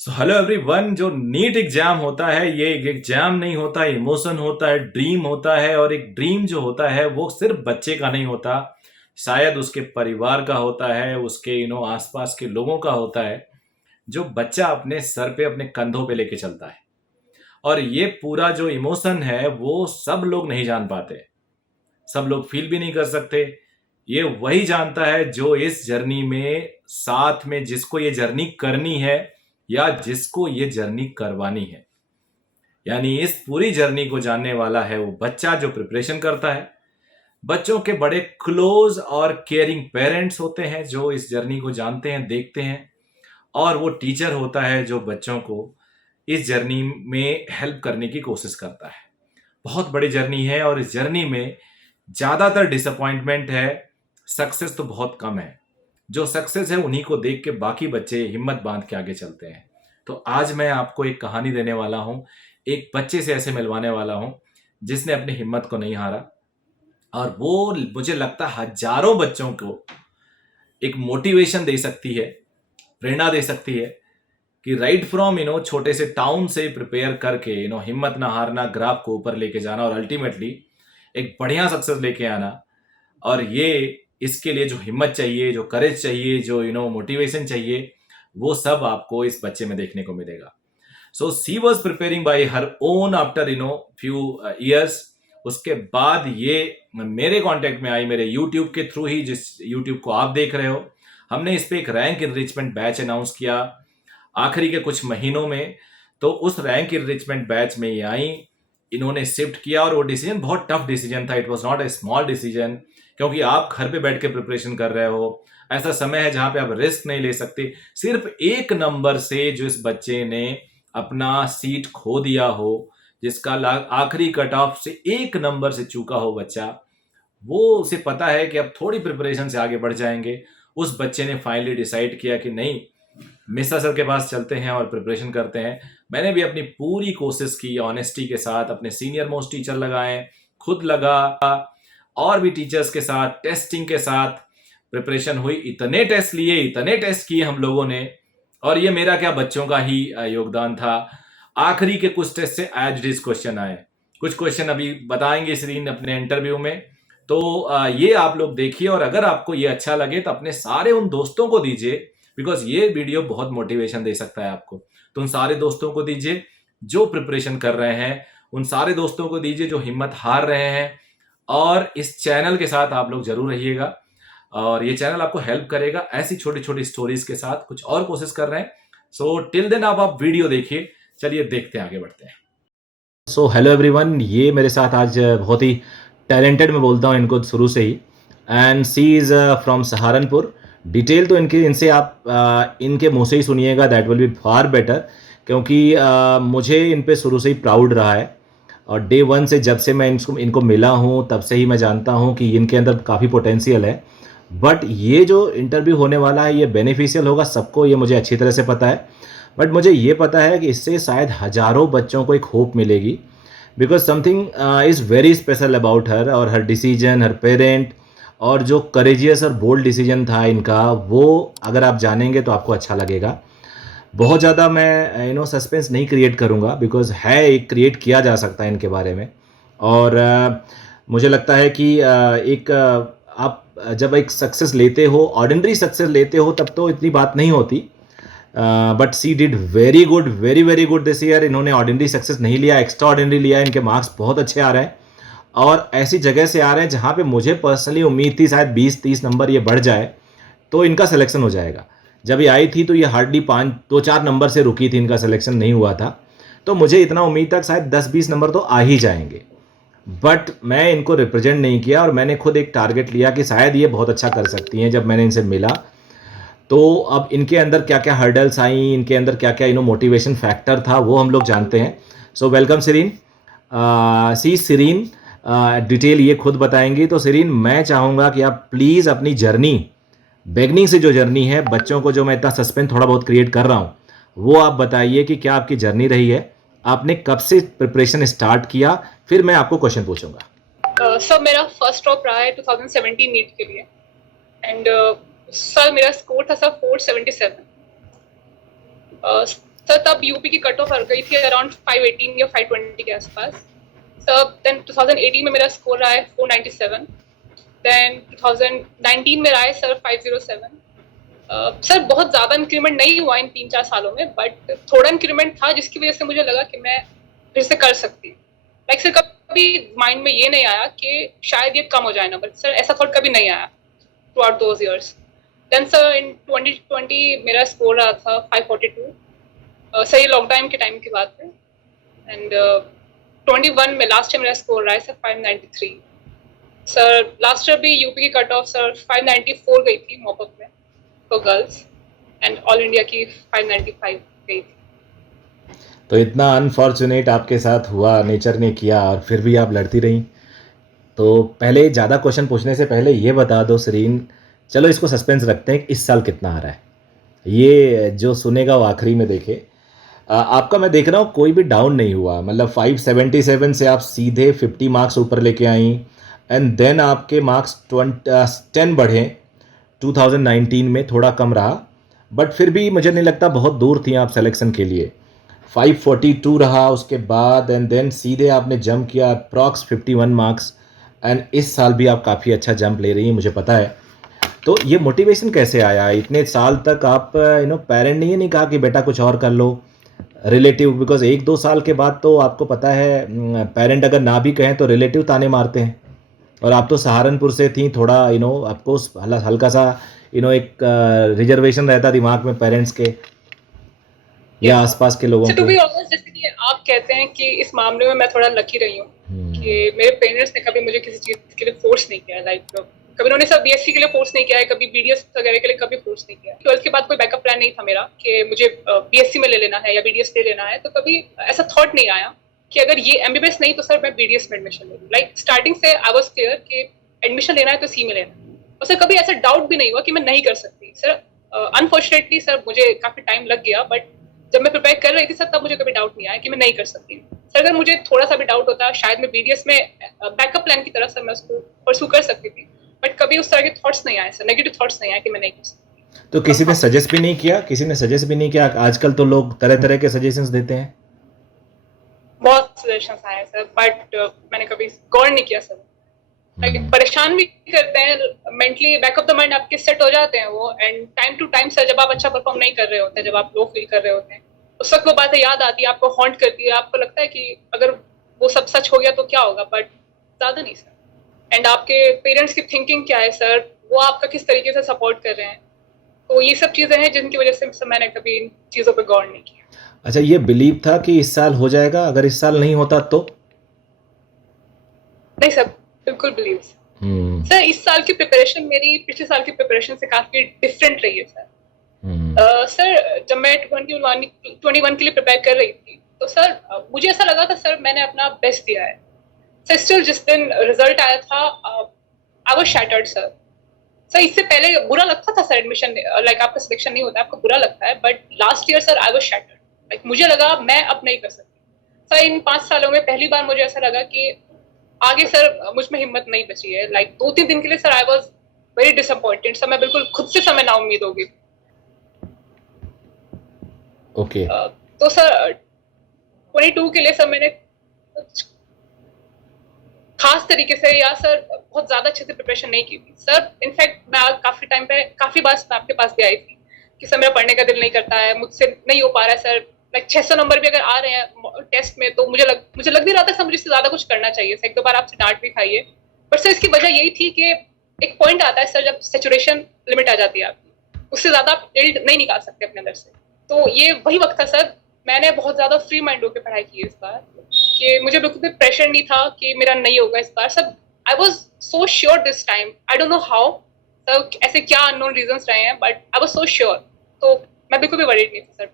So hello everyone. जो NEET exam होता है ये एक एग्जाम नहीं होता, इमोशन होता है, ड्रीम होता है। और एक ड्रीम जो होता है वो सिर्फ बच्चे का नहीं होता, शायद उसके परिवार का होता है, उसके आसपास के लोगों का होता है, जो बच्चा अपने सर पे अपने कंधों पे लेके चलता है। और ये पूरा जो इमोशन है वो सब लोग नहीं जान पाते, सब लोग फील भी नहीं कर सकते। ये वही जानता है जो इस जर्नी में साथ में, जिसको ये जर्नी करनी है या जिसको ये जर्नी करवानी है। यानी इस पूरी जर्नी को जानने वाला है वो बच्चा जो प्रिपरेशन करता है। बच्चों के बड़े क्लोज और केयरिंग पेरेंट्स होते हैं जो इस जर्नी को जानते हैं, देखते हैं। और वो टीचर होता है जो बच्चों को इस जर्नी में हेल्प करने की कोशिश करता है। बहुत बड़ी जर्नी है और इस जर्नी में ज्यादातर डिसअपॉइंटमेंट है, सक्सेस तो बहुत कम है। जो सक्सेस है उन्हीं को देख के बाकी बच्चे हिम्मत बांध के आगे चलते हैं। तो आज मैं आपको एक कहानी देने वाला हूं, एक बच्चे से ऐसे मिलवाने वाला हूं जिसने अपनी हिम्मत को नहीं हारा। और वो मुझे लगता है हजारों बच्चों को एक मोटिवेशन दे सकती है, प्रेरणा दे सकती है कि राइट फ्रॉम छोटे से टाउन से प्रिपेयर करके हिम्मत ना हारना, ग्राफ को ऊपर लेके जाना और अल्टीमेटली एक बढ़िया सक्सेस लेके आना। और ये इसके लिए जो हिम्मत चाहिए, जो करेज चाहिए, जो मोटिवेशन चाहिए, वो सब आपको इस बच्चे में देखने को मिलेगा। So she was preparing by her own after few years. उसके बाद ये मेरे कांटेक्ट में आई, मेरे यूट्यूब के थ्रू ही, जिस यूट्यूब को आप देख रहे हो। हमने इस पे एक रैंक इनरिचमेंट बैच अनाउंस किया आखिरी के कुछ महीनों में। तो उस रैंक इनरिचमेंट बैच में ये आई, इन्होंने शिफ्ट किया। और वो डिसीजन बहुत टफ डिसीजन था, it was not a small decision, क्योंकि आप घर पे बैठ के प्रिपरेशन कर रहे हो। ऐसा समय है जहां पे आप रिस्क नहीं ले सकते। सिर्फ एक नंबर से जो इस बच्चे ने अपना सीट खो दिया हो, जिसका आखिरी कट ऑफ से एक नंबर से चूका हो बच्चा, वो उसे पता है कि अब थोड़ी प्रिपरेशन से आगे बढ़ जाएंगे। उस बच्चे ने फाइनली डिसाइड किया कि नहीं, मिश्रा सर के पास चलते हैं और प्रिपरेशन करते हैं। मैंने भी अपनी पूरी कोशिश की, ऑनेस्टी के साथ अपने सीनियर मोस्ट टीचर लगाए, खुद लगा, और भी टीचर्स के साथ, टेस्टिंग के साथ प्रिपरेशन हुई। इतने टेस्ट लिए, इतने टेस्ट किए हम लोगों ने। और ये मेरा क्या, बच्चों का ही योगदान था। आखिरी के कुछ टेस्ट से एज इट इज क्वेश्चन आए, कुछ क्वेश्चन अभी बताएंगे श्रीन अपने इंटरव्यू में। तो ये आप लोग देखिए, और अगर आपको ये अच्छा लगे तो अपने सारे उन दोस्तों को दीजिए, बिकॉज ये वीडियो बहुत मोटिवेशन दे सकता है आपको। तो उन सारे दोस्तों को दीजिए जो प्रिपरेशन कर रहे हैं, उन सारे दोस्तों को दीजिए जो हिम्मत हार रहे हैं। और इस चैनल के साथ आप लोग जरूर रहिएगा, और ये चैनल आपको हेल्प करेगा ऐसी छोटी छोटी स्टोरीज के साथ। कुछ और कोशिश कर रहे हैं। सो टिल देन आप वीडियो देखिए। चलिए देखते हैं, आगे बढ़ते हैं। सो हेलो एवरीवन, ये मेरे साथ आज बहुत ही टैलेंटेड, मैं बोलता हूँ इनको शुरू से ही। And she is from Saharanpur. Detail तो इनसे आप इनके मुँह से ही सुनिएगा, that will be far better, क्योंकि मुझे इन पे शुरू से ही प्राउड रहा है। और डे वन से, जब से मैं इनको मिला हूँ, तब से ही मैं जानता हूँ कि इनके अंदर काफ़ी पोटेंशियल है। बट ये जो इंटरव्यू होने वाला है ये बेनिफिशियल होगा सबको, ये मुझे अच्छी तरह से पता है। बट मुझे ये पता है कि इससे शायद हजारों बच्चों को एक होप मिलेगी, because something is very special about her और हर डिसीजन, हर पेरेंट, और जो करेजियस और बोल्ड डिसीजन था इनका, वो अगर आप जानेंगे तो आपको अच्छा लगेगा। बहुत ज़्यादा मैं सस्पेंस नहीं क्रिएट करूँगा, बिकॉज है एक क्रिएट किया जा सकता है इनके बारे में। और मुझे लगता है कि आप जब एक सक्सेस लेते हो, ऑर्डिनरी सक्सेस लेते हो, तब तो इतनी बात नहीं होती। But she did very good, very very good this year. इन्होंने ऑर्डिनरी सक्सेस नहीं लिया, एक्स्ट्रा ऑर्डिनरी लिया। इनके मार्क्स बहुत अच्छे आ रहे हैं, और ऐसी जगह से आ रहे हैं जहाँ पे मुझे पर्सनली उम्मीद थी शायद 20-30 नंबर ये बढ़ जाए तो इनका सिलेक्शन हो जाएगा। जब ये आई थी तो ये हार्डली 5-2-4 नंबर से रुकी थी, इनका सिलेक्शन नहीं हुआ था। तो मुझे इतना उम्मीद था शायद 10-20 नंबर तो आ ही जाएंगे। बट मैं इनको रिप्रेजेंट नहीं किया, और मैंने खुद एक टारगेट लिया कि शायद ये बहुत अच्छा कर सकती हैं। जब मैंने इनसे मिला तो अब इनके अंदर क्या क्या हर्डल्स आई, इनके अंदर क्या क्या मोटिवेशन फैक्टर था, वो हम लोग जानते हैं। So welcome Sirin. सी सिरीन डिटेल ये खुद बताएंगी। तो सिरीन, मैं चाहूँगा कि आप प्लीज़ अपनी जर्नी, बेगनिंग से जो जर्नी है, बच्चों को जो मैं इतना सस्पेंस थोड़ा बहुत क्रिएट कर रहा हूँ, वो आप बताइए कि क्या आपकी जर्नी रही है, आपने कब से प्रिपरेशन स्टार्ट किया, फिर मैं आपको क्वेश्चन पूछूंगा। सर मेरा फर्स्ट ड्रॉप रहा है 2017 नीट के लिए। एंड सर मेरा स्कोर था सर 477। सर तब यूपी की कट ऑफ गई थी अराउंड 518 या 520 के आसपास। सर देन 2018 में मेरा स्कोर रहा है 497। देन 2019 में रहा है सर 507। सर बहुत ज़्यादा इंक्रीमेंट नहीं हुआ इन 3-4 सालों में, बट थोड़ा इंक्रीमेंट था जिसकी वजह से मुझे लगा कि मैं फिर से कर सकती हूँ। लाइक सर कभी माइंड में ये नहीं आया कि शायद ये कम हो जाए नंबर, सर ऐसा थॉट कभी नहीं आया throughout those years. Then sir in 2020 मेरा स्कोर रहा था 542। सर ये लॉकडाउन के टाइम की बात है। एंड 21 में लास्ट टाइम मेरा स्कोर रहा है सर 593। सर लास्ट ईयर भी यूपी की कट ऑफ सर 594 गई थी मॉपअप में for girls, and all India की 595 गई थी। तो इतना अनफॉर्चुनेट आपके साथ हुआ, नेचर ने किया, और फिर भी आप लड़ती रहीं। तो पहले ज़्यादा क्वेश्चन पूछने से पहले ये बता दो सरीन, चलो इसको सस्पेंस रखते हैं, इस साल कितना आ रहा है? ये जो सुनेगा वो आखिरी में देखे। आपका मैं देख रहा हूँ कोई भी डाउन नहीं हुआ, मतलब 577 से आप सीधे 50 मार्क्स ऊपर लेके आई, एंड देन आपके मार्क्स 10 बढ़े 2019 में, थोड़ा कम रहा, बट फिर भी मुझे नहीं लगता बहुत दूर थी आप सिलेक्शन के लिए। 542 रहा उसके बाद, एंड देन सीधे आपने जंप किया अप्रॉक्स 51 मार्क्स, एंड इस साल भी आप काफ़ी अच्छा जंप ले रही हैं, मुझे पता है। तो ये मोटिवेशन कैसे आया इतने साल तक? आप पेरेंट ने ये नहीं कहा कि बेटा कुछ और कर लो, रिलेटिव? बिकॉज 1-2 साल के बाद तो आपको पता है पेरेंट अगर ना भी कहें तो रिलेटिव ताने मारते हैं, और आप तो सहारनपुर से थी, थोड़ा आपको हल्का सा एक रिजर्वेशन रहता दिमाग में पेरेंट्स के या आसपास के लोगों टू को। बी ऑनेस्ट, जैसे कि आप कहते हैं कि इस मामले में मैं थोड़ा लकी रही हूँ कि मेरे पेरेंट्स ने कभी मुझे किसी चीज के लिए फोर्स नहीं किया। लाइक कभी उन्होंने सब बीएससी के लिए फोर्स नहीं किया है, कभी बीडीएस वगैरह के लिए कभी फोर्स नहीं किया। 12th के बाद कोई बैकअप प्लान नहीं था मेरा कि मुझे बीएससी में ले लेना है या बीडीएस ले लेना है, तो कभी ऐसा थॉट नहीं आया कि अगर ये एमबीबीएस नहीं तो सर मैं बीडीएस में एडमिशन ले लूँ। लाइक स्टार्टिंग से आई वाज क्लियर कि एडमिशन लेना है तो सी में लेना है, और सर कभी ऐसा डाउट भी नहीं हुआ कि मैं नहीं कर सकती। सर अनफॉर्चुनेटली सर मुझे काफी टाइम लग गया, बट जब मैं प्रिपेयर कर रही थी सर तब मुझे कभी डाउट नहीं आया कि मैं नहीं कर सकती। सर अगर मुझे थोड़ा सा भी डाउट होता शायद मैं बीडीएस में बैकअप प्लान की तरह से मैं उसको परसू कर सकती थी, बट कभी उस तरह के थॉट्स नहीं आए सर, नेगेटिव थॉट्स नहीं आए कि मैं नहीं कर सकती। तो किसी ने सजेस्ट भी नहीं किया? किसी ने सजेस्ट भी नहीं किया? आजकल तो लोग तरह तरह के सजेशंस देते हैं, बहुत सजेशंस आए सर, बट मैंने कभी गौर नहीं किया सर। परेशान भी करते हैं मेंटली, बैकअप द माइंड आपके सेट हो जाते हैं वो, and time to time sir जब आप अच्छा परफॉर्म नहीं कर रहे होते, जब आप लो फील कर रहे होते हैं, उस वक्त वो बातें याद आती है, आपको हॉन्ट करती है, आपको लगता है कि अगर वो सब सच हो गया तो क्या होगा, बट ज्यादा नहीं सर। एंड आपके पेरेंट्स की थिंकिंग क्या है सर, वो आपका किस तरीके से सपोर्ट कर रहे हैं, तो ये सब चीजें हैं जिनकी वजह से मैंने कभी इन चीजों पर गौर नहीं किया। अच्छा, ये बिलीव था कि इस साल हो जाएगा, अगर इस साल नहीं होता तो? नहीं सर, बिल्कुल बिलीव सर। इस साल की प्रिपरेशन मेरी पिछले साल की प्रिपरेशन से काफी डिफरेंट रही है सर। सर जब मैं 21 के लिए प्रिपेयर कर रही थी तो सर मुझे ऐसा लगा था सर मैंने अपना बेस्ट दिया है सर। स्टिल जिस दिन रिजल्ट आया था I was shattered sir. Sir इससे पहले बुरा लगता था सर एडमिशन, लाइक आपका सिलेक्शन नहीं होता, आपको बुरा लगता है, but last year sir I was shattered. Like मुझे लगा मैं अब नहीं कर सकती सर। इन 5 सालों में पहली बार मुझे ऐसा लगा कि आगे सर मुझ में हिम्मत नहीं बची है। लाइक 2-3 दिन के लिए sir I was very disappointed sir, मैं बिल्कुल खुद से समय ना उम्मीद होगी। ओके तो सर 22 के लिए सर मैंने कुछ खास तरीके से या सर बहुत ज्यादा अच्छे से प्रिपरेशन नहीं की थी सर। इनफैक्ट मैं काफी टाइम पे काफी बार मैं आपके पास भी आई थी कि सर मेरा पढ़ने का दिल नहीं करता है, मुझसे नहीं हो पा रहा है सर। लाइक 600 नंबर भी अगर आ रहे हैं टेस्ट में तो मुझे लग नहीं रहा था सर मुझे इससे ज्यादा कुछ करना चाहिए सर। 1-2 बार आपसे डांट भी खाई है, बट सर इसकी वजह यही थी कि एक पॉइंट आता है सर जब सैचुरेशन लिमिट आ जाती है आपकी, उससे ज्यादा आप टिल्ड नहीं निकाल सकते अपने अंदर से। तो ये वही वक्त था सर, मैंने बहुत ज्यादा फ्री माइंड होकर पढ़ाई की है इस बार, कि मुझे बिल्कुल भी प्रेशर नहीं था कि मेरा नहीं होगा इस बार sir. I was so sure this time, I don't know how sir, ऐसे क्या अननोन रीजंस रहे हैं, but I was so sure, तो मैं बिल्कुल भी वरीड नहीं थी सर।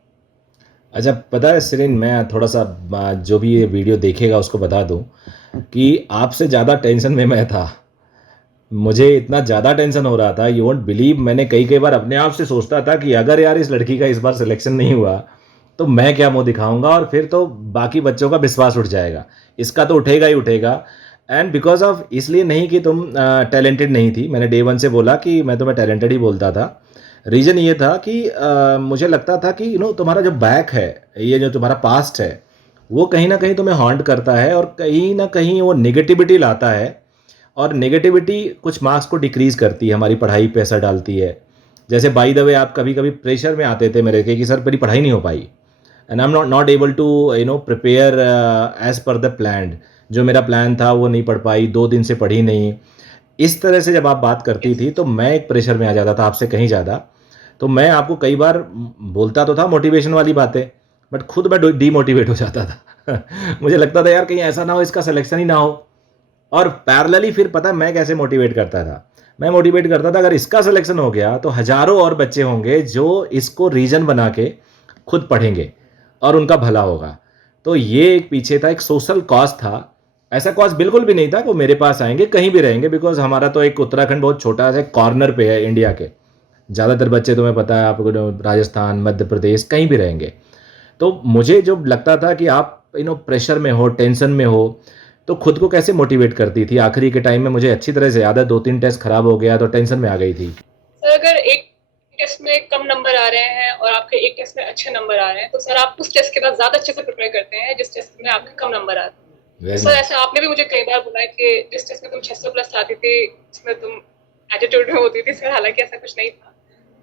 अच्छा, पता है सिरिन, मैं थोड़ा सा जो भी ये वीडियो देखेगा उसको बता दूं कि आपसे ज़्यादा टेंशन में मैं था। मुझे इतना ज़्यादा टेंशन हो रहा था, यू वोंट बिलीव। मैंने कई बार अपने आप से सोचता था कि अगर यार इस लड़की का इस बार सिलेक्शन नहीं हुआ तो मैं क्या मुंह दिखाऊंगा, और फिर तो बाकी बच्चों का विश्वास उठ जाएगा, इसका तो उठेगा ही उठेगा। एंड बिकॉज ऑफ, इसलिए नहीं कि तुम टैलेंटेड नहीं थी, मैंने डे 1 से बोला कि मैं तुम्हें टैलेंटेड ही बोलता था। रीज़न ये था कि मुझे लगता था कि तुम्हारा जो बैक है, ये जो तुम्हारा पास्ट है, वो कहीं न कहीं तुम्हें हॉन्ट करता है और कहीं न कहीं वो नेगेटिविटी लाता है और नेगेटिविटी कुछ मार्क्स को डिक्रीज़ करती है, हमारी पढ़ाई पे असर डालती है। जैसे बाय द वे आप कभी-कभी प्रेशर में आते थे मेरे के कि सर मेरी पढ़ाई नहीं हो पाई and I am not able to prepare as per the planned. जो मेरा प्लान था वो नहीं पढ़ पाई, 2 दिन से पढ़ी नहीं। इस तरह से जब आप बात करती यस। थी तो मैं एक प्रेशर में आ जाता था आपसे कहीं ज़्यादा। तो मैं आपको कई बार बोलता तो था मोटिवेशन वाली बातें, बट खुद मैं डीमोटिवेट हो जाता था। मुझे लगता था यार कहीं ऐसा ना हो इसका सिलेक्शन ही ना हो। और पैरेलली फिर पता है मैं कैसे मोटिवेट करता था? मैं मोटिवेट करता था अगर इसका सिलेक्शन हो गया तो हज़ारों और बच्चे होंगे जो इसको रीज़न बना के खुद पढ़ेंगे और उनका भला होगा। तो ये एक पीछे था, एक सोशल कॉज़ था। ऐसा कॉज़ बिल्कुल भी नहीं था कि वो मेरे पास आएँगे, कहीं भी रहेंगे बिकॉज़ हमारा तो एक उत्तराखंड बहुत छोटा-सा कॉर्नर पे है इंडिया के। ज़्यादातर बच्चे तुम्हें पता है आपको राजस्थान, मध्य प्रदेश कहीं भी रहेंगे। तो मुझे जो लगता था कि आप प्रेशर में हो, टेंशन में हो, तो खुद को कैसे मोटिवेट करती थी? आखिरी के टाइम में मुझे अच्छी तरह से याद है 2-3 टेस्ट खराब हो गया तो टेंशन में आ गई थी। सर अगर एक टेस्ट में कम नंबर आ रहे हैं और आपके एक टेस्ट में अच्छे नंबर आ रहे हैं, तो सर आप उस टेस्ट के बाद ज़्यादा अच्छे से प्रिपेयर करते हैं जिस टेस्ट में आपके कम नंबर आते हैं। तो वेरी सर नाइस। ऐसा आपने भी मुझे कई बार बोला है कि जिस टेस्ट में तुम 600 प्लस आती थी, उसमें तुम एटीट्यूड में होती थी सर, हालाँकि ऐसा कुछ नहीं था।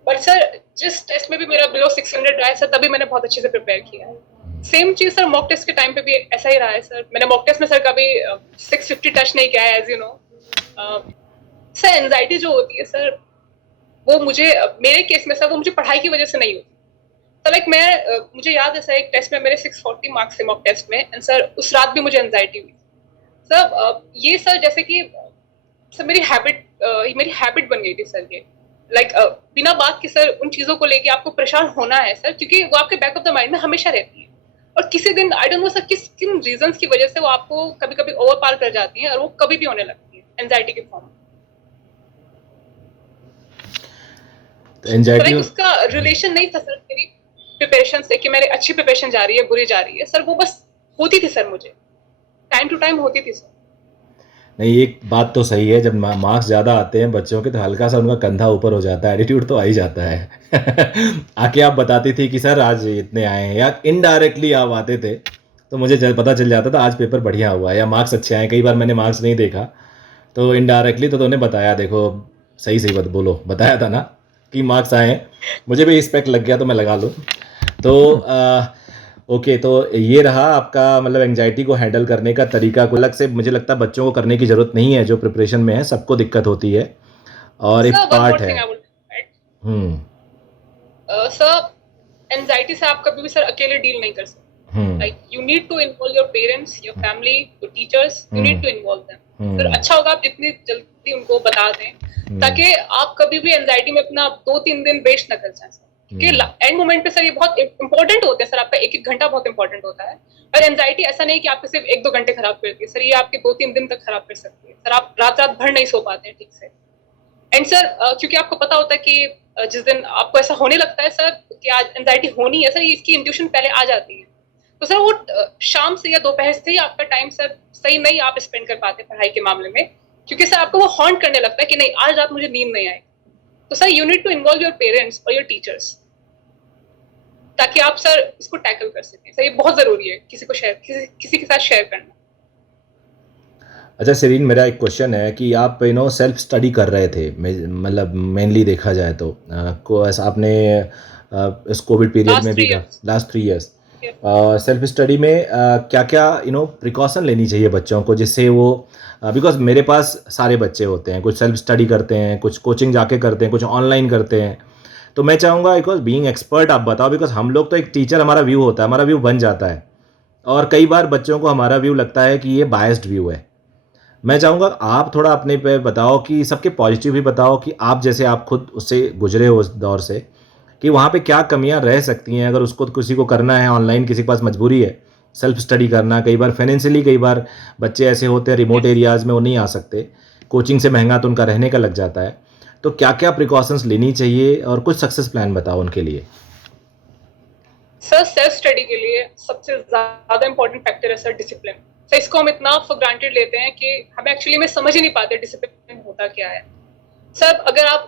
बट सर जिस टेस्ट में भी मेरा बिलो 600 रहा है सर, तभी मैंने बहुत अच्छे से प्रिपेयर किया है। सेम चीज़ सर मॉक टेस्ट के टाइम पे भी ऐसा ही रहा है सर। मैंने मॉक टेस्ट में सर कभी 650 टच नहीं किया है as you know. Sir anxiety जो होती है सर, वो मुझे मेरे केस में सर वो मुझे पढ़ाई की वजह से नहीं होती। तो लाइक मैं मुझे याद है सर एक टेस्ट में मेरे 640 मार्क्स थे मॉक टेस्ट में एंड सर उस रात भी मुझे एंग्जाइटी हुई। सर ये सर जैसे कि सर मेरी हैबिट बन गई थी सर ये। लाइक बिना बात के सर उन चीज़ों को लेके आपको परेशान होना है सर, क्योंकि वो आपके बैक ऑफ द माइंड में हमेशा रहती है। और किसी दिन आई डोंट नो सर किन रीजंस की वजह से वो आपको कभी-कभी ओवर पार कर जाती हैं और वो कभी भी होने लगती है एंग्जाइटी के फॉर्म में। तो तो एंग्जायटी लाइक उसका रिलेशन नहीं था सर मेरी प्रिपरेशन से कि मेरी अच्छी प्रिपरेशन जा रही है बुरी जा रही है सर, वो बस होती थी सर, मुझे टाइम टू टाइम होती थी सर। नहीं, एक बात तो सही है जब मार्क्स ज़्यादा आते हैं बच्चों के तो हल्का-सा उनका कंधा ऊपर हो जाता है, एटीट्यूड तो आ ही जाता है। आके आप बताती थी कि सर आज इतने आए हैं या इनडायरेक्टली आप आते थे, तो मुझे पता चल जाता था आज पेपर बढ़िया हुआ है या मार्क्स अच्छे आए हैं। कई बार मैंने मार्क्स नहीं देखा, तो इनडायरेक्टली तो तूने बताया देखो सही-सही बोलो, बताया था ना कि मार्क्स आए हैं। मुझे भी स्पेक लग गया तो मैं लगा लूँ। तो ओके, तो ये रहा आपका मतलब एंग्जायटी को हैंडल करने का तरीका। कोई अलग से मुझे लगता है बच्चों को करने की ज़रूरत नहीं है जो प्रिपरेशन में है, सबको दिक्कत होती है और एक सर वन पार्ट मोर है। Thing I would add, hmm, sir anxiety से आप कभी भी सर अकेले डील नहीं कर सकते। Hmm, like you need to involve your parents, your family, your teachers, you need hmm, to involve them. Sir hmm, अच्छा होगा आप जितनी जल्दी उनको बता दें, हुँ, ताकि आप कभी भी एंजाइटी में अपना 2-3 दिन वेस्ट ना कर जाएं सर। क्योंकि एंड मोमेंट पे सर ये बहुत इंपॉर्टेंट होते हैं सर, आपका 1-1 घंटा बहुत इंपॉर्टेंट होता है। और एंजाइटी ऐसा नहीं कि आपके सिर्फ 1-2 घंटे खराब करती है सर, ये आपके 2-3 दिन तक खराब कर सकती है सर। आप रात-रात भर नहीं सो पाते हैं ठीक से। एंड सर क्योंकि आपको पता होता है कि जिस दिन आपको ऐसा होने लगता है सर कि आज एंजाइटी होनी है सर, इसकी इंट्यूशन पहले आ जाती है। तो सर वो शाम से या दोपहर से ही आपका टाइम सर सही नहीं आप स्पेंड कर पाते पढ़ाई के मामले में, क्योंकि सर आपको वो हॉन्ट करने लगता है कि नहीं आज रात मुझे नींद नहीं आएगी। तो sir you need to involve your parents और योर टीचर्स, ताकि आप सर इसको टैकल कर सकें। सर ये बहुत जरूरी है किसी को शेयर किसी के साथ शेयर करना। अच्छा सेरीन, मेरा एक क्वेश्चन है कि आप सेल्फ स्टडी कर रहे थे मतलब मेनली देखा जाए तो को ऐसा आपने इस कोविड पीरियड लास्ट में भी 3 कहा years last 3 years self study में क्या क्या प्रिकॉशन लेनी चाहिए बच्चों को जिससे वो बिकॉज मेरे पास सारे बच्चे होते हैं, कुछ सेल्फ स्टडी करते हैं, कुछ कोचिंग जाके करते हैं, कुछ ऑनलाइन करते हैं। तो मैं चाहूँगा बिकॉज बीइंग एक्सपर्ट आप बताओ, बिकॉज हम लोग तो एक टीचर हमारा व्यू होता है, हमारा व्यू बन जाता है और कई बार बच्चों को हमारा व्यू लगता है कि ये बायस्ड व्यू है। मैं चाहूँगा आप थोड़ा अपने पे बताओ कि सबके पॉजिटिव भी बताओ कि आप जैसे आप खुद उससे गुजरे हो उस दौर से कि वहाँ पे क्या कमियाँ रह सकती हैं अगर उसको किसी को करना है ऑनलाइन, किसी के पास मजबूरी है सेल्फ स्टडी करना। कई बार फाइनेंशियली कई बार बच्चे ऐसे होते हैं रिमोट यस एरियाज़ में वो नहीं आ सकते, कोचिंग से महंगा तो उनका रहने का लग जाता है। तो क्या क्या प्रिकॉशंस लेनी चाहिए और कुछ सक्सेस प्लान बताओ उनके लिए। सर सेल्फ स्टडी के लिए सबसे ज्यादा इंपॉर्टेंट फैक्टर है सर डिसिप्लिन। सर इसको हम इतना फॉर ग्रांटेड लेते हैं कि हम एक्चुअली में समझ ही नहीं पाते डिसिप्लिन होता क्या है। सर अगर आप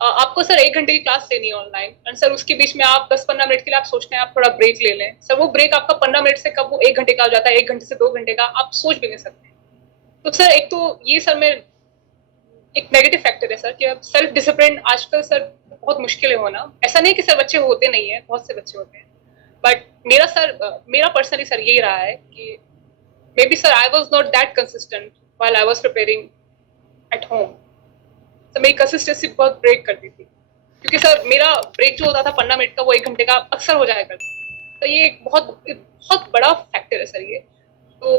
आपको सर 1 घंटे की क्लास लेनी है ऑनलाइन, एंड सर उसके बीच में आप 10-15 मिनट के लिए आप सोचते हैं आप थोड़ा ब्रेक ले लें, सर वो ब्रेक आपका 15 मिनट से कब वो 1 घंटे का हो जाता है, 1 घंटे से 2 घंटे का, आप सोच भी नहीं सकते। तो सर एक तो ये सर में एक नेगेटिव फैक्टर है सर कि अब सेल्फ डिसिप्लिन आजकल सर बहुत मुश्किल है होना। ऐसा नहीं कि सर बच्चे होते नहीं है, बहुत से बच्चे होते हैं, बट मेरा पर्सनली सर यही रहा है कि may be sir I was not that consistent while I was preparing at home। तो मेरी कंसिस्टेंसी बहुत ब्रेक करती थी, क्योंकि सर मेरा ब्रेक जो होता था 15 मिनट का, वो 1 घंटे का अक्सर हो जाया करता। तो ये एक बहुत बड़ा फैक्टर है सर ये। तो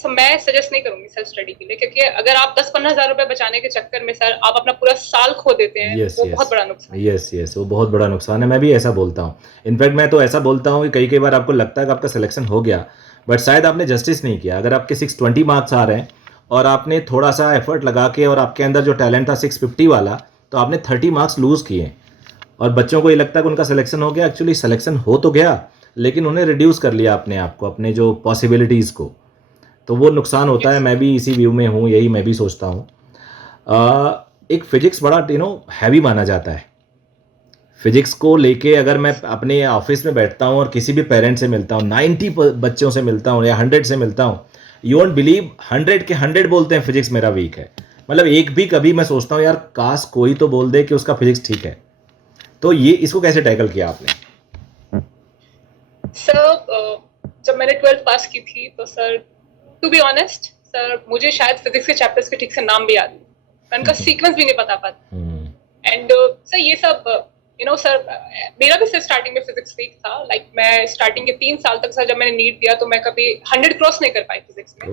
सर मैं सजेस्ट नहीं करूंगी सेल्फ स्टडी के लिए, क्योंकि अगर आप 10-15 हज़ार रुपए बचाने के चक्कर में सर आप अपना पूरा साल खो देते हैं, यस वो यस बहुत बड़ा नुकसान है। यस यस, वो बहुत बड़ा नुकसान है। मैं भी ऐसा बोलता हूँ। इनफैक्ट मैं तो ऐसा बोलता हूँ कि कई कई बार आपको लगता है कि आपका सिलेक्शन हो गया, बट शायद आपने जस्टिस नहीं किया। अगर आपके 620 मार्क्स आ रहे हैं और आपने थोड़ा सा एफर्ट लगा के, और आपके अंदर जो टैलेंट था 650 वाला, तो आपने 30 मार्क्स लूज़ किए। और बच्चों को ये लगता है कि उनका सिलेक्शन हो गया, एक्चुअली सिलेक्शन हो तो गया, लेकिन उन्हें रिड्यूस कर लिया अपने आप को, अपने जो पॉसिबिलिटीज़ को। तो वो नुकसान होता है। Yes, मैं भी इसी व्यू में हूँ, यही मैं भी सोचता हूँ। एक फिजिक्स बड़ा हैवी माना जाता है। फिजिक्स को लेके अगर मैं अपने ऑफिस में बैठता हूँ और किसी भी पेरेंट से मिलता हूँ, 90 बच्चों से मिलता हूँ या 100 से मिलता हूँ, यू वोंट बिलीव 100 के 100 बोलते हैं फिजिक्स मेरा वीक है। मतलब एक भी कभी मैं सोचता हूँ यार काश कोई तो बोल दे कि उसका फिजिक्स ठीक है। तो ये इसको कैसे टैकल किया आपने? सर जब मैंने 12th पास की थी तो sir to be honest sir मुझे शायद फिजिक्स के चैप्टर्स के ठीक से नाम भी याद नहीं, मैं उनका सीक्वेंस भी नहीं बता पाता। एंड सर ये सब सर मेरा भी सर स्टार्टिंग में फिजिक्स वीक था। लाइक मैं स्टार्टिंग के 3 साल तक सर जब मैंने नीट दिया तो मैं कभी 100 क्रॉस नहीं कर पाई फिजिक्स में।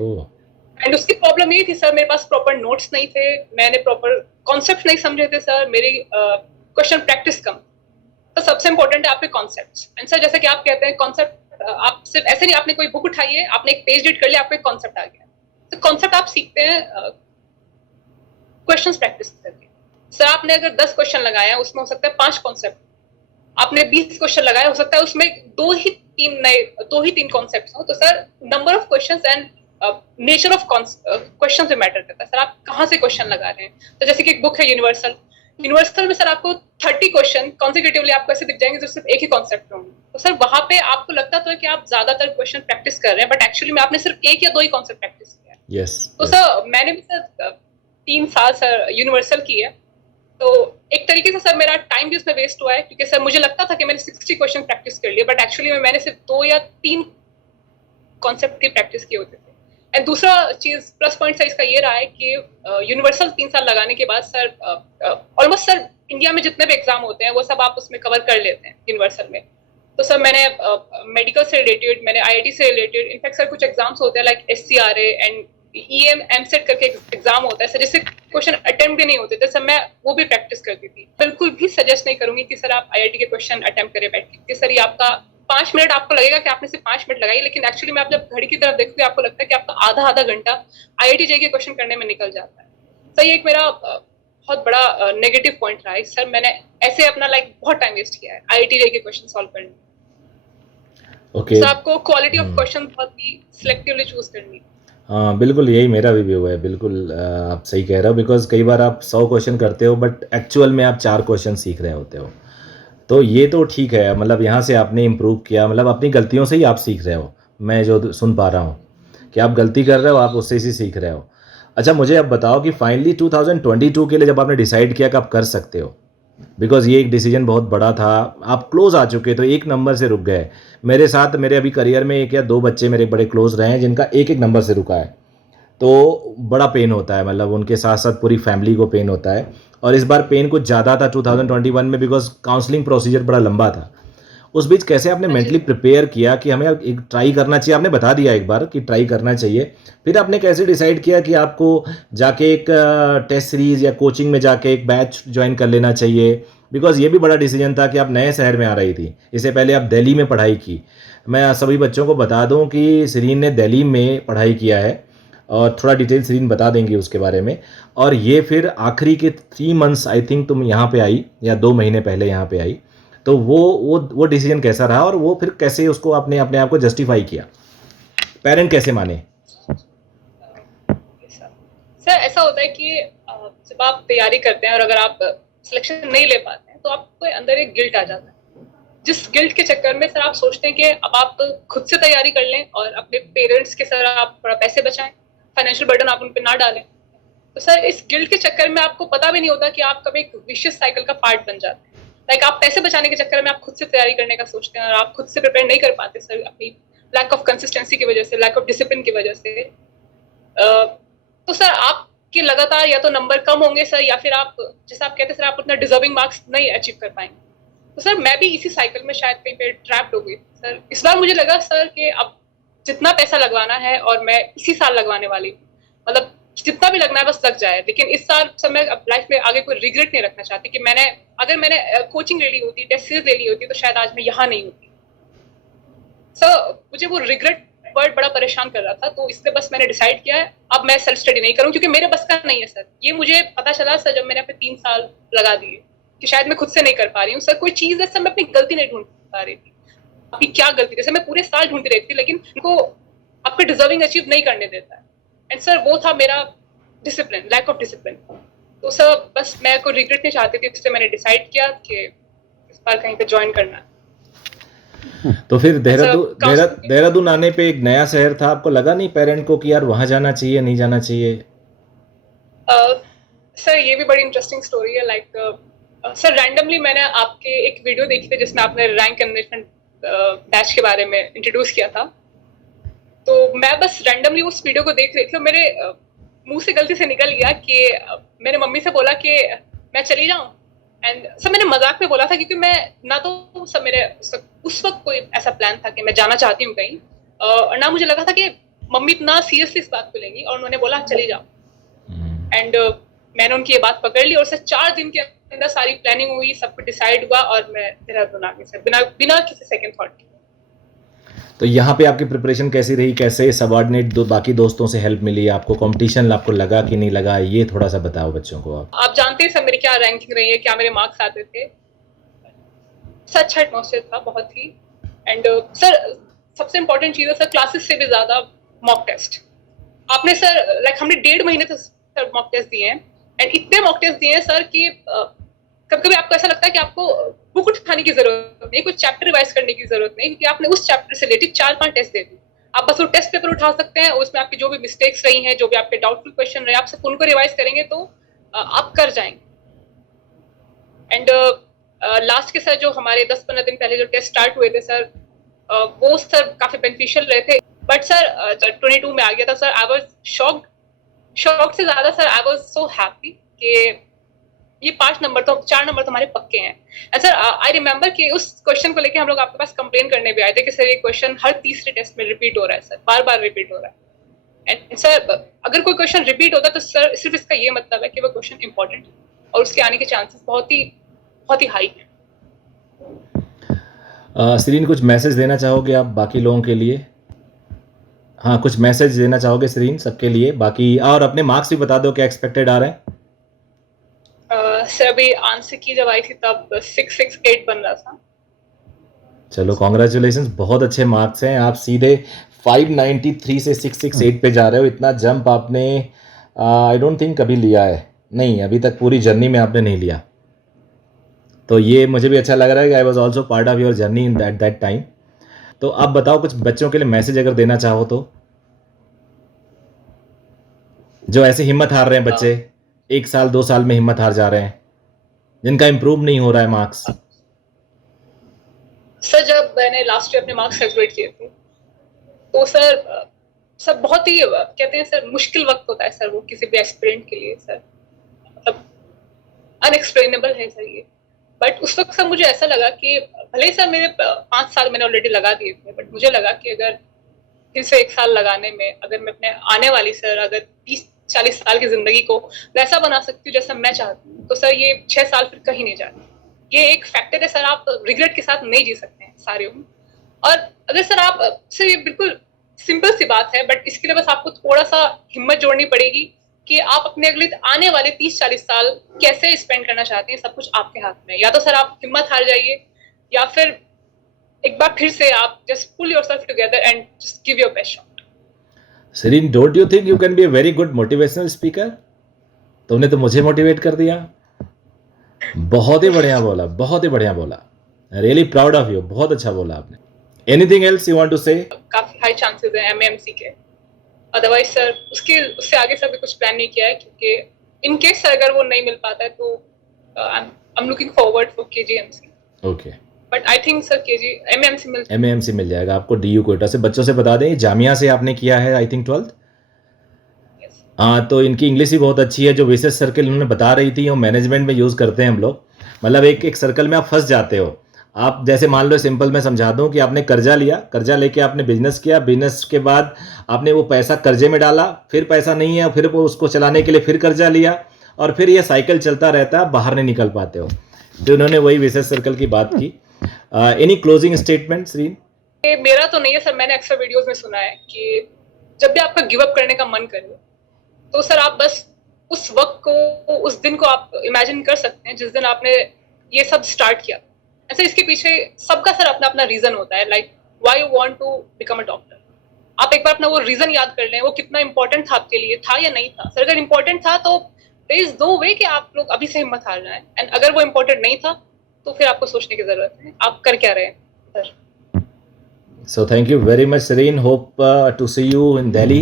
एंड उसकी प्रॉब्लम ये थी सर, मेरे पास प्रॉपर नोट्स नहीं थे, मैंने प्रॉपर कॉन्सेप्ट नहीं समझे थे सर, मेरी क्वेश्चन प्रैक्टिस कम। तो सबसे इंपॉर्टेंट है आपके कॉन्सेप्ट्स। एंड सर जैसे कि आप कहते हैं कॉन्सेप्ट आप सिर्फ ऐसे नहीं, आपने कोई बुक उठाई है, आपने एक पेज रीड कर लिया, आपको एक कॉन्सेप्ट आ गया। तो कॉन्सेप्ट आप सीखते हैं क्वेश्चंस प्रैक्टिस करके। सर आपने अगर 10 क्वेश्चन लगाया उसमें हो सकता है 5 कॉन्सेप्ट, आपने 20 क्वेश्चन लगाया हो सकता है उसमें दो ही तीन कॉन्सेप्ट हो। तो sir number of questions and nature of question से मैटर करता है सर, आप कहाँ से क्वेश्चन लगा रहे हैं। तो जैसे कि एक बुक है यूनिवर्सल में सर आपको 30 क्वेश्चन कॉन्सिक्यूटिवली आपको ऐसे दिख जाएंगे जो सिर्फ एक ही कॉन्सेप्ट होंगे। तो सर वहां पे आपको लगता तो है कि आप ज्यादातर क्वेश्चन प्रैक्टिस कर रहे हैं, बट एक्चुअली में आपने सिर्फ एक या 2 ही कॉन्सेप्ट प्रैक्टिस किया है। यस तो सर मैंने भी सर 3 साल सर यूनिवर्सल की है, तो एक तरीके से सर मेरा टाइम भी उसमें वेस्ट हुआ है, क्योंकि सर मुझे लगता था कि मैंने 60 क्वेश्चन प्रैक्टिस कर लिए, बट एक्चुअली में मैंने सिर्फ 2 या 3 कॉन्सेप्ट की प्रैक्टिस किए होते थे। एंड दूसरा चीज प्लस पॉइंट सर इसका ये रहा है कि यूनिवर्सल 3 साल लगाने के बाद सर ऑलमोस्ट सर इंडिया में जितने भी एग्जाम होते हैं वो सब आप उसमें कवर कर लेते हैं यूनिवर्सल में। तो सर मैंने मेडिकल से रिलेटेड, मैंने आईआईटी से रिलेटेड, इनफैक्ट सर कुछ एग्जाम्स होते हैं लाइक एससीआरए एंड ईएम एमसेट करके एग्जाम होता है सर, जिससे क्वेश्चन अटेम्प्ट भी नहीं होते थे सर, मैं वो भी प्रैक्टिस करती थी। बिल्कुल भी सजेस्ट नहीं करूंगी कि सर आप आईआईटी के क्वेश्चन अटेम्प्ट करें बैठ के, सर ये आपका 5 मिनट आपको लगेगा कि आपने सिर्फ 5 मिनट लगाई, लेकिन एक्चुअली में आप जब घड़ी की तरफ देखोगे आपको लगता है कि आपका आधा घंटा आईआईटी जेईई के क्वेश्चन करने में निकल जाता है। सर ये एक मेरा बहुत बड़ा नेगेटिव पॉइंट रहा है सर, मैंने ऐसे अपना लाइक बहुत टाइम वेस्ट किया है आईआईटी जेईई के क्वेश्चन सॉल्व करने में। ओके। सर आपको क्वालिटी ऑफ क्वेश्चन बहुत ही सिलेक्टिवली चूज करनी है। हाँ बिल्कुल, यही मेरा भी व्यू है। बिल्कुल आप सही कह रहे हो, बिकॉज कई बार आप 100 क्वेश्चन करते हो बट एक्चुअल में आप 4 क्वेश्चन सीख रहे होते हो। तो ये तो ठीक है, मतलब यहाँ से आपने इम्प्रूव किया, मतलब अपनी गलतियों से ही आप सीख रहे हो। मैं जो सुन पा रहा हूँ कि आप गलती कर रहे हो, आप उससे ही सीख रहे हो। अच्छा मुझे अब बताओ कि फाइनली 2022 के लिए जब आपने डिसाइड किया कि आप कर सकते हो, बिकॉज ये एक डिसीजन बहुत बड़ा था, आप क्लोज आ चुके तो एक नंबर से रुक गए। मेरे साथ मेरे अभी करियर में 1 या 2 बच्चे मेरे बड़े क्लोज रहे हैं जिनका एक नंबर से रुका है, तो बड़ा पेन होता है। मतलब उनके साथ साथ पूरी फैमिली को पेन होता है। और इस बार पेन कुछ ज़्यादा था 2021 में, बिकॉज काउंसलिंग प्रोसीजर बड़ा लंबा था। उस बीच कैसे आपने मेंटली प्रिपेयर किया कि हमें एक ट्राई करना चाहिए? आपने बता दिया एक बार कि ट्राई करना चाहिए, फिर आपने कैसे डिसाइड किया कि आपको जाके एक टेस्ट सीरीज या कोचिंग में जाके एक बैच ज्वाइन कर लेना चाहिए? बिकॉज ये भी बड़ा डिसीजन था कि आप नए शहर में आ रही थी, इससे पहले आप दिल्ली में पढ़ाई की। मैं सभी बच्चों को बता दूं कि सरीन ने दिल्ली में पढ़ाई किया है, और थोड़ा डिटेल सरीन बता देंगी उसके बारे में। और ये फिर आखिरी के 3 मंथ्स आई थिंक तुम यहाँ पे आई, या 2 महीने पहले यहाँ पे आई। तो वो डिसीजन कैसा रहा, और वो फिर कैसे उसको आपने अपने आप को जस्टिफाई किया, पेरेंट कैसे माने? सर ऐसा होता है कि जब आप तैयारी करते हैं और अगर आप सिलेक्शन नहीं ले पाते हैं तो आपको अंदर एक गिल्ट आ जाता है, जिस गिल्ट के चक्कर में सर आप सोचते हैं कि अब आप खुद से तैयारी कर लें और अपने पेरेंट्स के सर आप थोड़ा पैसे बचाएं, फाइनेंशियल बर्डन आप उन पर ना डालें। तो सर इस गिल्ट के चक्कर में आपको पता भी नहीं होता कि आप कभी एक विशियस साइकिल का पार्ट बन जाते हैं। लाइक आप पैसे बचाने के चक्कर में आप खुद से तैयारी करने का सोचते हैं और आप खुद से प्रिपेयर नहीं कर पाते सर, अपनी लैक ऑफ कंसिस्टेंसी की वजह से, लैक ऑफ डिसिप्लिन की वजह से। तो सर आपके लगातार या तो नंबर कम होंगे सर, या फिर आप जैसे आप कहते हैं सर आप उतना डिजर्विंग मार्क्स नहीं अचीव कर पाएंगे। तो सर मैं भी इसी साइकिल में शायद कहीं पे ट्रैप्ड हो गई सर। इस बार मुझे लगा सर कि अब जितना पैसा लगवाना है और मैं इसी साल लगवाने वाली हूँ, मतलब जितना भी लगना है बस लग जाए। लेकिन इस साल सर मैं लाइफ में आगे कोई रिग्रेट नहीं रखना चाहती कि अगर मैंने कोचिंग ले ली होती, टेस्ट सीरीज ले ली होती, तो शायद आज मैं यहाँ नहीं होती। सर मुझे वो रिग्रेट वर्ड बड़ा परेशान कर रहा था, तो इसलिए बस मैंने डिसाइड किया है अब मैं सेल्फ स्टडी नहीं करूँ, क्योंकि मेरे बस का नहीं है सर। ये मुझे पता चला सर जब मैंने अपने 3 साल लगा दिए कि शायद मैं खुद से नहीं कर पा रही हूँ सर। कोई चीज है सर, मैं अपनी गलती नहीं ढूंढ पा रही थी। आपकी क्या गलती, जैसे मैं पूरे साल ढूंढती रहती थी लेकिन उनको आपके डिजर्विंग अचीव नहीं करने देता है। एंड सर वो था मेरा डिसिप्लिन, लैक ऑफ डिसिप्लिन। तो सर बस मैं कोई रिग्रेट नहीं चाहती थी, इसलिए मैंने डिसाइड किया कि इस बार कहीं पे ज्वाइन करना है। तो फिर देहरादून आने पे एक नया शहर था, आपको लगा नहीं पेरेंट को कि यार वहां जाना चाहिए, नहीं जाना चाहिए? सर ये भी बड़ी इंटरेस्टिंग स्टोरी है। लाइक सर रैंडमली मैंने आपके एक वीडियो देखी थी जिसमें आपने रैंक एनरिचमेंट बैच के बारे में इंट्रोड्यूस किया था। तो मैं बस रैंडमली उस वीडियो को देख रही थी और मेरे मुंह से गलती से निकल गया कि मैंने मम्मी से बोला कि मैं चली जाऊं। एंड सर मैंने मजाक में बोला था, क्योंकि मैं ना तो सब मेरे उस वक्त कोई ऐसा प्लान था कि मैं जाना चाहती हूँ कहीं, और ना मुझे लगा था कि मम्मी इतना सीरियसली इस बात को लेंगी, और उन्होंने बोला चली जाओ। एंड मैंने उनकी ये बात पकड़ ली और सर 4 दिन के अंदर सारी प्लानिंग हुई, सब कुछ डिसाइड हुआ और मैं देहरादून आ गई सर, बिना किसी सेकंड थॉट के। तो यहाँ पे आपकी प्रिपरेशन कैसी रही, कैसे सबऑर्डिनेट बाकी दोस्तों से हेल्प मिली आपको, कंपटीशन आपको लगा कि नहीं लगा, ये थोड़ा सा बताओ बच्चों को। आप जानते हैं सर मेरी क्या रैंकिंग रही है, क्या मेरे मार्क्स आते थे। सर अच्छा एटमॉस्फेयर था बहुत ही। एंड सर सबसे इम्पोर्टेंट चीज़ है सर, क्लासेस से भी ज्यादा मॉक टेस्ट। आपने सर लाइक हमने 1.5 महीने तक सर मॉक टेस्ट दिए हैं, एंड इतने मॉक टेस्ट दिए हैं सर कि कभी कभी आपको ऐसा लगता है कि आपको बुक उठाने की जरूरत नहीं, कुछ चैप्टर रिवाइज करने की जरूरत नहीं, क्योंकि आपने उस चैप्टर से रिलेटेड 4-5 टेस्ट दे दी। आप बस वो टेस्ट पेपर उठा सकते हैं, उसमें आपकी जो भी मिस्टेक्स रही हैं, जो भी आपके डाउटफुल क्वेश्चन रहे, आप सिर्फ उनको रिवाइज करेंगे तो आप कर जाएंगे। एंड लास्ट के सर जो हमारे 10-15 दिन पहले जो टेस्ट स्टार्ट हुए थे सर, वो सर काफी बेनिफिशियल रहे थे। बट सर 22 में आ गया था सर, आई वाज शॉक्ड से ज्यादा sir I was so happy कि ये 4 नंबर तो हमारे पक्के हैं। एंड सर आई रिमेम्बर कि उस क्वेश्चन को लेके हम लोग आपके पास कंप्लेन करने भी आए थे कि सर ये क्वेश्चन हर तीसरे टेस्ट में रिपीट हो रहा है सर, बार बार रिपीट हो रहा है। एंड सर अगर कोई क्वेश्चन रिपीट होता तो सर सिर्फ इसका ये मतलब है कि वो क्वेश्चन इंपॉर्टेंट है और उसके आने के चांसेस बहुत ही हाई है। सरीन कुछ मैसेज देना चाहोगे आप बाकी लोगों के लिए? हाँ, कुछ मैसेज देना चाहोगे सरीन सबके लिए बाकी, और अपने मार्क्स भी बता दो क्या एक्सपेक्टेड आ रहे हैं? सर अभी आंसर की जब आई थी तब 668 बन रहा था। चलो कॉन्ग्रेचुलेशंस, बहुत अच्छे मार्क्स हैं। आप सीधे 593 से 668 पे जा रहे हो। इतना जंप आपने आई डोंट थिंक कभी लिया है, नहीं अभी तक पूरी जर्नी में आपने नहीं लिया। तो ये मुझे भी अच्छा लग रहा है कि I was also part of your journey in that time. तो अब बताओ कुछ बच्चों के लिए मैसेज अगर देना चाहो तो, जो ऐसे हिम्मत हार रहे हैं बच्चे, 1 साल 2 साल में हिम्मत हार जा रहे हैं, जिनका इंप्रूव नहीं हो रहा है मार्क्स। सर जब मैंने लास्ट ईयर अपने मार्क्स कैलकुलेट किए थे तो सर बहुत ही कहते हैं सर मुश्किल वक्त होता है सर वो किसी भी एस्पिरेंट के लिए सर, मतलब अनएक्सप्लेनेबल है सर ये। बट उस वक्त सर मुझे ऐसा लगा कि भले ही सर मेरे 5 साल मैंने ऑलरेडी लगा दिए थे, बट मुझे लगा कि अगर फिर से 1 साल लगाने में अगर मैं अपने आने वाली सर अगर 30-40 साल की जिंदगी को वैसा बना सकती हूँ जैसा मैं चाहती हूँ, तो सर ये 6 साल फिर कहीं नहीं जाते। ये एक फैक्टर है सर, आप रिग्रेट के साथ नहीं जी सकते हैं सारे उम्र। और अगर सर आप सर ये बिल्कुल सिंपल सी बात है, बट इसके लिए बस आपको थोड़ा सा हिम्मत जोड़नी पड़ेगी कि आप अपने अगले आने वाले 30-40 साल कैसे स्पेंड करना चाहते हैं, सब कुछ आपके हाथ में है। या तो सर आप हिम्मत हार जाइए, या फिर एक बार फिर से आप just pull yourself together and just give your best shot. Sarin, don't you think you can be a very good motivational speaker? तुमने तो मुझे मोटिवेट कर दिया। बहुत ही बढ़िया बोला, बहुत ही बढ़िया बोला। रियली प्राउड ऑफ यू, बहुत अच्छा बोला आपने। Anything else you want to say? काफी हाई चांसेस है एमएमसी के। अदरवाइज सर उससे आगे सर भी कुछ प्लान नहीं किया है, क्योंकि इन केस सर अगर वो नहीं मिल पाता है तो I am looking forward for KGMC. Okay, but I think sir KG MMC मिल जाएगा आपको डीयू कोटा से। बच्चों से बता दें, जामिया से आपने किया है आई थिंक 12th। हाँ, तो इनकी इंग्लिश भी बहुत अच्छी है। जो विशेष सर्कल इन्होंने बता रही थी वो मैनेजमेंट में यूज़ करते हैं हम लोग। मतलब एक एक सर्कल में आप फंस जाते हो। आप जैसे मान लो, सिंपल मैं समझा दूं कि आपने कर्जा लिया, कर्जा लेके आपने बिजनेस किया, बिजनेस के बाद आपने वो पैसा कर्जे में डाला, फिर पैसा नहीं है, फिर वो उसको चलाने के लिए फिर कर्जा लिया, और फिर ये साइकिल चलता रहता है, बाहर नहीं निकल पाते हो। तो उन्होंने वही विशेष सर्कल की बात की। Any closing statement Shreen? मेरा तो नहीं है सर, मैंने अक्सर वीडियोस में सुना है कि जब भी आपका गिव अप करने का मन करे तो सर आप बस उस वक्त को, उस दिन को आप इमेजिन कर सकते हैं जिस दिन आपने ये सब स्टार्ट किया। ऐसे इसके पीछे सबका सर अपना अपना रीजन होता है, like why you want to become a doctor. आप एक बार अपना वो रीजन याद कर लें, वो कितना इंपॉर्टेंट था आपके लिए, था या नहीं था। सर अगर इंपॉर्टेंट था तो देयर इज नो वे कि आप लोग अभी से हिम्मत हार जाएं, एंड अगर वो इंपॉर्टेंट नहीं था तो फिर आपको सोचने की जरूरत है आप कर क्या रहे हैं sir. So thank you very much Serene, hope to see you in Delhi,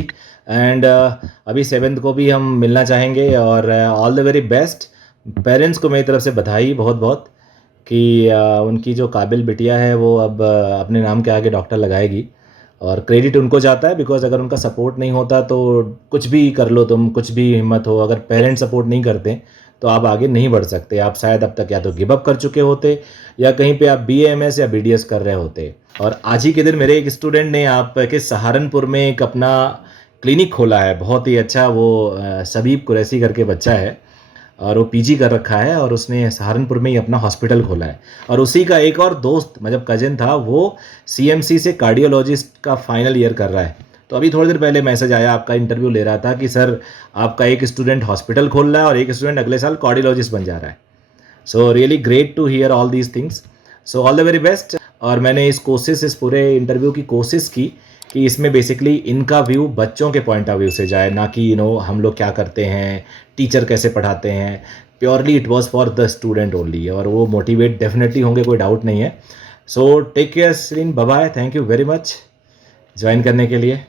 and अभी 7th को भी हम मिलना चाहेंगे, और all the very best. Parents को मेरी तरफ से बधाई बहुत बहुत कि उनकी जो काबिल बिटिया है वो अब अपने नाम के आगे डॉक्टर लगाएगी, और क्रेडिट उनको जाता है। बिकॉज अगर उनका सपोर्ट नहीं होता तो कुछ भी कर लो तुम, कुछ भी हिम्मत हो, अगर पेरेंट्स सपोर्ट नहीं करते तो आप आगे नहीं बढ़ सकते। आप शायद अब तक या तो गिव अप कर चुके होते, या कहीं पे आप BAMS या BDS कर रहे होते। और आज ही के दिन मेरे एक स्टूडेंट ने आपके सहारनपुर में एक अपना क्लिनिक खोला है, बहुत ही अच्छा। वो सबीब कुरैसी करके बच्चा है, और वो PG कर रखा है, और उसने सहारनपुर में ही अपना हॉस्पिटल खोला है। और उसी का एक और दोस्त, मतलब कजिन था, वो CMC से कार्डियोलॉजिस्ट का फाइनल ईयर कर रहा है। तो अभी थोड़ी देर पहले मैसेज आया, आपका इंटरव्यू ले रहा था कि सर आपका एक स्टूडेंट हॉस्पिटल खोल रहा है और एक स्टूडेंट अगले साल कार्डियोलॉजिस्ट बन जा रहा है। So really great to hear all these things. So all the very best. और मैंने इस पूरे इंटरव्यू की कोशिश की कि इसमें बेसिकली इनका व्यू बच्चों के पॉइंट ऑफ व्यू से जाए, ना कि हम लोग क्या करते हैं, टीचर कैसे पढ़ाते हैं। Purely it was for the student only, और वो मोटिवेट डेफिनेटली होंगे, कोई डाउट नहीं है। So take care Shreen, bye bye, thank you very much join करने के लिए।